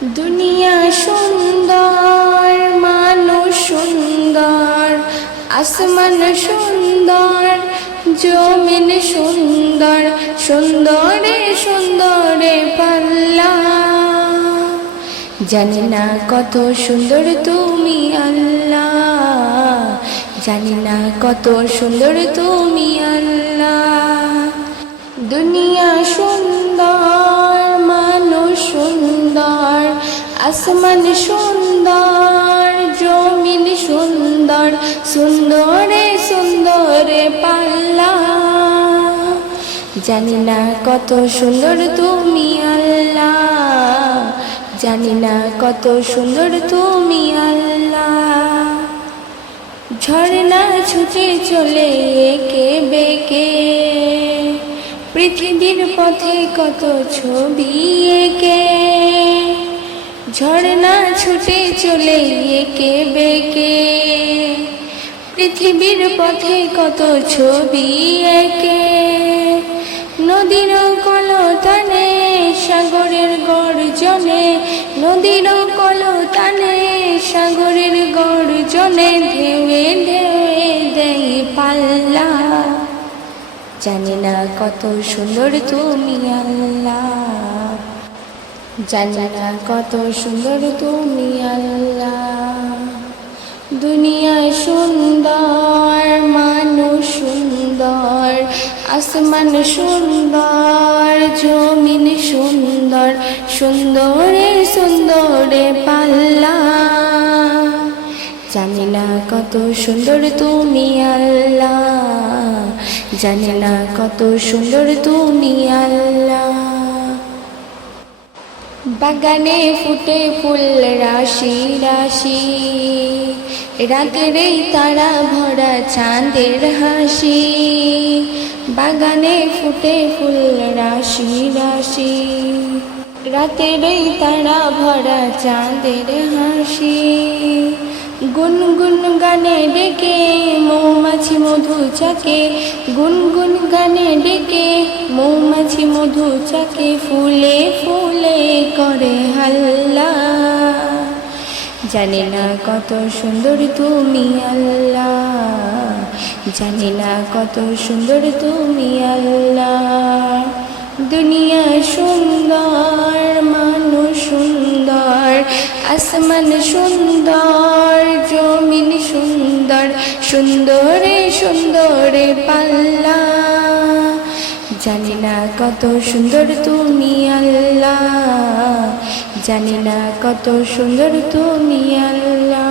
দুনিয়া সুন্দর, মানুষ সুন্দর, আসমান সুন্দর, জমিন সুন্দর, সুন্দরে সুন্দরে পাল্লা। জানি না কত সুন্দর তুমি আল্লাহ, জানি না কত সুন্দর তুমি আল্লাহ। দুনিয়া সুন্দর, মানুষ সুন্দর, আসমান সুন্দর, জমিন সুন্দর, সুন্দরে সুন্দরে পাল্লা। জানি না কত সুন্দর তুমি আল্লাহ, জানি না কত সুন্দর তুমি আল্লাহ। ঝর্ণা ছুটে চলে একে বেঁকে, পৃথিবীর পথে কত ছবি এঁকে। ঝর্ণা ছুটে চলে একে বেঁকে, পৃথিবীর পথে কত ছবি এঁকে। নদীর কলতানে সাগরের গর্জনে, নদীর কলতানে সাগরের গর্জনে, ঢেউয়ে ঢেউয়ে দেয় পাল্লা। জানি না কত সুন্দর তুমি আল্লাহ, জানি না কত সুন্দর তুমি আল্লাহ। দুনিয়া সুন্দর, মানুষ সুন্দর, আসমান সুন্দর, জমিন সুন্দর, সুন্দরে সুন্দরে পাল্লা। জানি না কত সুন্দর তুমি আল্লাহ, জানি না কত সুন্দর তুমি আল্লাহ। বাগানে ফুটে ফুল রাশি রাশি, রাতের এই তারা ভরা চাঁদের হাসি। বাগানে ফুটে ফুল রাশি রাশি, রাতের এই তারা ভরা চাঁদের হাসি। গুনগুন গানে ডেকে মৌমাছি মধু চাকে, গুনগুন গানে ডেকে মৌমাছি মধু চাকে। ফুলে ফুলে করে হাল্লা। জানি না কত সুন্দর তুমি আল্লাহ, জানি না কত সুন্দর তুমি আল্লাহ। দুনিয়া সুন্দর, মানুষ সুন্দর, আসমান সুন্দর, জমিন সুন্দর, সুন্দরে সুন্দরে পাল্লা। জানি না কত সুন্দর তুমি আল্লাহ, জানি না কত সুন্দর তুমি আল্লাহ।